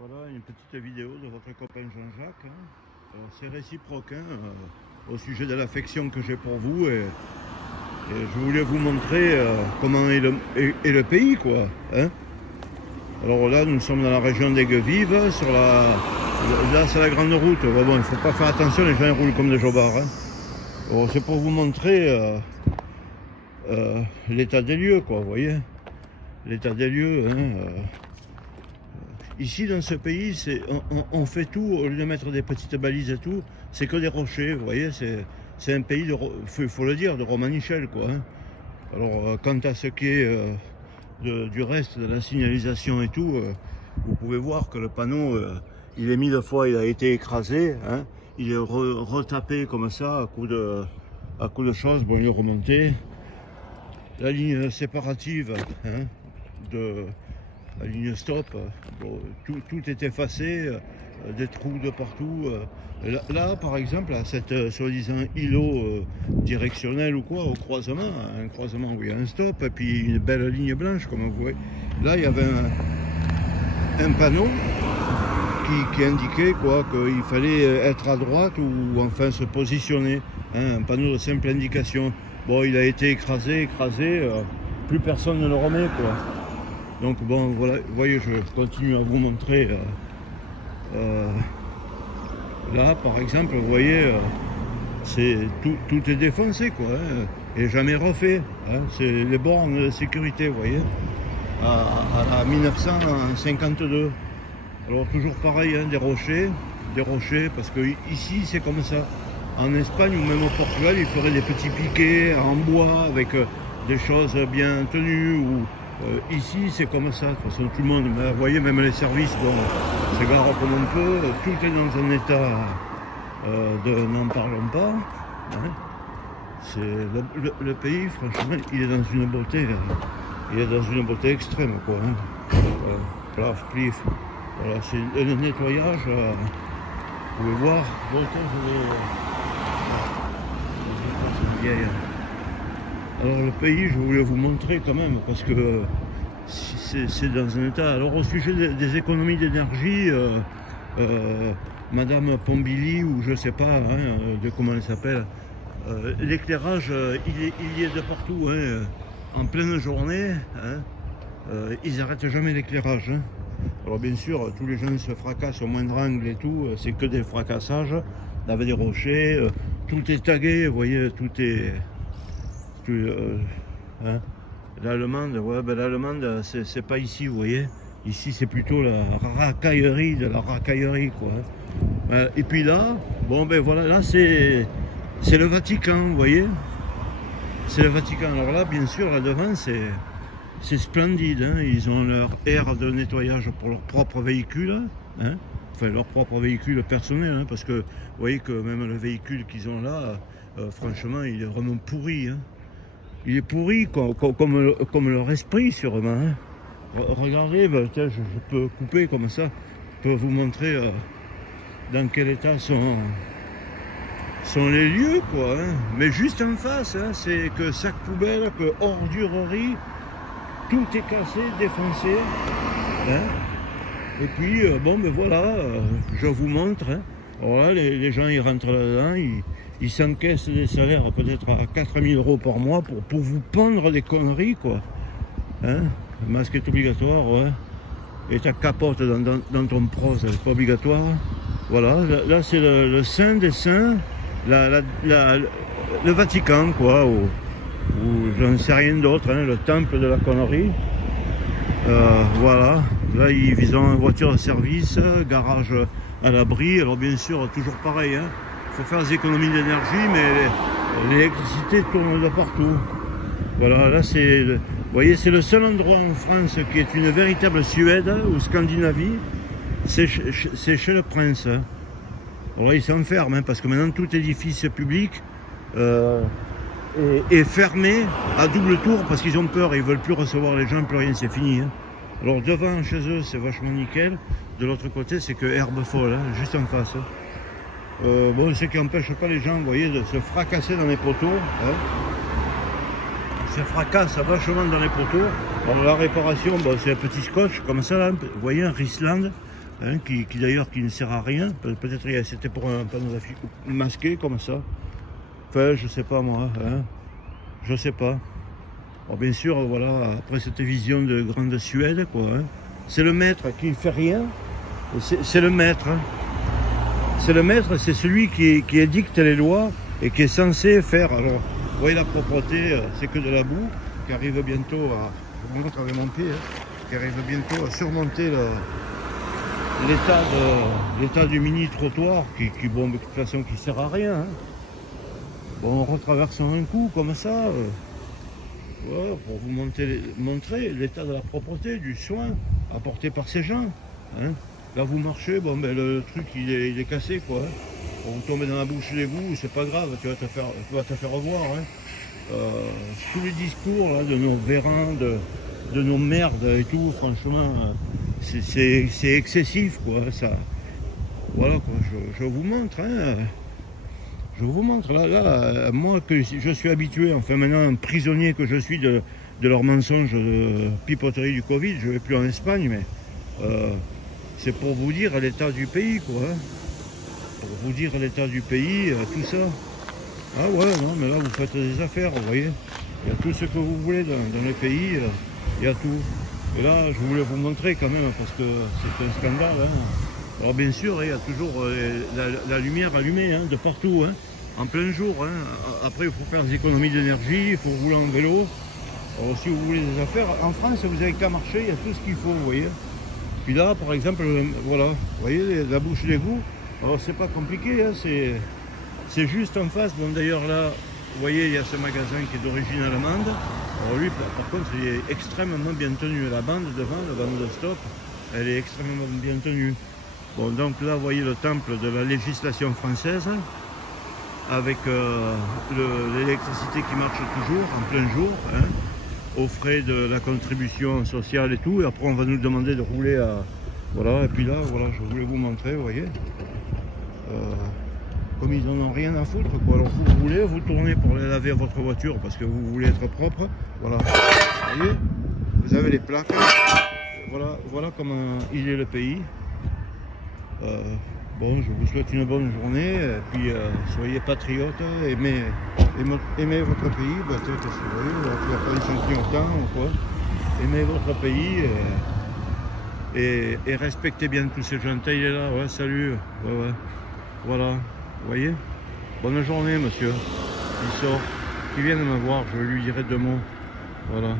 Voilà une petite vidéo de votre copain Jean-Jacques. C'est réciproque au sujet de l'affection que j'ai pour vous et je voulais vous montrer comment est le pays quoi. Alors là nous sommes dans la région d'Aigues-Vives, là c'est la grande route. Bon, il ne faut pas faire attention, les gens ils roulent comme des jobards. C'est pour vous montrer l'état des lieux quoi, vous voyez. L'état des lieux. Ici dans ce pays, on fait tout, au lieu de mettre des petites balises et tout, c'est que des rochers, vous voyez, c'est un pays, faut le dire, de Romanichel quoi. Alors quant à ce qui est du reste de la signalisation et tout, vous pouvez voir que le panneau, il est 1000 fois, il a été écrasé, il est retapé comme ça, à coup de choses, bon il est remonté. La ligne séparative la ligne stop, bon, tout est effacé, des trous de partout. Là, par exemple, à cette soi-disant îlot directionnel ou quoi, au croisement, un croisement où il y a un stop et puis une belle ligne blanche, comme vous voyez. Là, il y avait un panneau qui indiquait quoi, qu'il fallait être à droite ou enfin se positionner, un panneau de simple indication. Bon, il a été écrasé, plus personne ne le remet quoi. Donc bon voilà, vous voyez, je continue à vous montrer là par exemple, vous voyez, tout est défoncé quoi, et jamais refait, c'est les bornes de sécurité, vous voyez, à 1952. Alors toujours pareil, des rochers, parce que ici c'est comme ça. En Espagne ou même au Portugal, ils feraient des petits piquets en bois avec des choses bien tenues. Ici, c'est comme ça. De toute façon, tout le monde, vous voyez, même les services, bon, s'égarent comme on peut. Tout est dans un état n'en parlons pas. Le pays, franchement, il est dans une beauté. Il est dans une beauté extrême, quoi. Plaf, plif. Voilà, c'est le nettoyage. Vous pouvez voir. Bon, alors le pays, je voulais vous montrer quand même, parce que c'est dans un état. Alors au sujet des économies d'énergie, Madame Pombili, ou je sais pas de comment elle s'appelle, l'éclairage, il y est de partout, en pleine journée, ils n'arrêtent jamais l'éclairage. Alors bien sûr, tous les gens se fracassent au moindre angle et tout, c'est que des fracassages, avec des rochers, tout est tagué, vous voyez, tout est... l'allemande, ouais, ben l'allemande c'est pas ici, vous voyez. Ici c'est plutôt la racaillerie de la racaillerie quoi. Et puis là, bon ben voilà, là c'est le Vatican, vous voyez. C'est le Vatican. Alors là bien sûr là devant c'est splendide, ils ont leur aire de nettoyage pour leur propre véhicule, enfin leur propre véhicule personnel, parce que vous voyez que même le véhicule qu'ils ont là, franchement il est vraiment pourri. Il est pourri comme leur esprit sûrement. Regardez, ben, tiens, je peux couper comme ça, je peux vous montrer dans quel état sont les lieux quoi. Mais juste en face, c'est que sac poubelle, que ordurerie, tout est cassé, défoncé. Et puis bon ben voilà, je vous montre. Alors là, les gens ils rentrent là-dedans, ils s'encaissent des salaires peut-être à 4000 € par mois pour vous pendre des conneries quoi. Le masque est obligatoire, ouais. Et ta capote dans ton prose, c'est pas obligatoire. Voilà, là c'est le Saint des Saints, le Vatican quoi, ou j'en sais rien d'autre, le temple de la connerie. Voilà, là ils ont une voiture de service, garage à l'abri. Alors bien sûr, toujours pareil, il faut faire des économies d'énergie, mais l'électricité tourne de partout. Voilà, là c'est, vous voyez, c'est le seul endroit en France qui est une véritable Suède ou Scandinavie, c'est chez le prince. Alors là ils s'enferment, parce que maintenant tout édifice public est fermé à double tour, parce qu'ils ont peur, ils veulent plus recevoir les gens, plus rien, c'est fini. Alors devant chez eux c'est vachement nickel, de l'autre côté c'est que herbe folle, juste en face. Bon, ce qui n'empêche pas les gens, vous voyez, de se fracasser dans les poteaux. Ils se fracassent vachement dans les poteaux. Alors la réparation, bon, c'est un petit scotch comme ça, là, vous voyez, un Riesland. hein, qui d'ailleurs qui ne sert à rien. Peut-être c'était pour un panneau d'affichage masqué comme ça. Enfin, je sais pas moi, hein, je sais pas. Alors, bien sûr, voilà, après cette vision de grande Suède, quoi, hein, c'est le maître qui ne fait rien, c'est le maître. Hein. C'est le maître, c'est celui qui édicte les lois et qui est censé faire. Alors, vous voyez la propreté, c'est que de la boue qui arrive bientôt à, je vous montre avec mon pied, hein, qui arrive bientôt à surmonter l'état du mini trottoir bon, de toute façon qui sert à rien. Hein. Bon, en retraversant un coup comme ça, voilà, pour vous montrer l'état de la propreté, du soin apporté par ces gens. Hein. Là vous marchez, bon ben le truc il est cassé quoi. Hein. Bon, vous tombez dans la bouche d'égout, c'est pas grave, tu vas te faire revoir. Hein. Tous les discours là, de nos vérins, de nos merdes et tout, franchement, c'est excessif quoi. Ça, voilà quoi, je vous montre. Hein. Je vous montre, là, moi que je suis habitué, enfin maintenant prisonnier que je suis de leurs mensonges de pipoterie du Covid, je ne vais plus en Espagne, mais c'est pour vous dire l'état du pays, quoi. Hein. Pour vous dire l'état du pays, tout ça. Ah ouais, non, mais là vous faites des affaires, vous voyez. Il y a tout ce que vous voulez dans les pays, il y a tout. Et là, je voulais vous montrer quand même, parce que c'est un scandale. Hein. Alors bien sûr, il y a toujours la lumière allumée hein, de partout, hein, en plein jour. Hein. Après, il faut faire des économies d'énergie, il faut rouler en vélo. Alors si vous voulez des affaires, en France, vous n'avez qu'à marcher, il y a tout ce qu'il faut, vous voyez. Puis là, par exemple, voilà, vous voyez, la bouche d'égout, alors c'est pas compliqué, hein, c'est juste en face. Bon d'ailleurs là, vous voyez, il y a ce magasin qui est d'origine allemande. Alors lui, par contre, il est extrêmement bien tenu. La bande devant, la bande de stop, elle est extrêmement bien tenue. Bon, donc là, vous voyez le temple de la législation française, avec l'électricité qui marche toujours, en plein jour, hein, aux frais de la contribution sociale et tout. Et après, on va nous demander de rouler à... Voilà, et puis là, voilà, je voulais vous montrer, vous voyez. Comme ils n'en ont rien à foutre, quoi. Alors vous roulez, vous tournez pour aller laver votre voiture parce que vous voulez être propre. Voilà, vous voyez, vous avez les plaques. Voilà comment il est le pays. Bon, je vous souhaite une bonne journée, et puis soyez patriotes, aimez votre pays, peut-être si vous voyez, il n'y a pas de clignotant ou quoi. Aimez votre pays et respectez bien tous ces gens. Il est là, ouais, salut, ouais, voilà, vous voyez. Bonne journée, monsieur. Il sort, qui vient de me voir, je lui dirai 2 mots, voilà.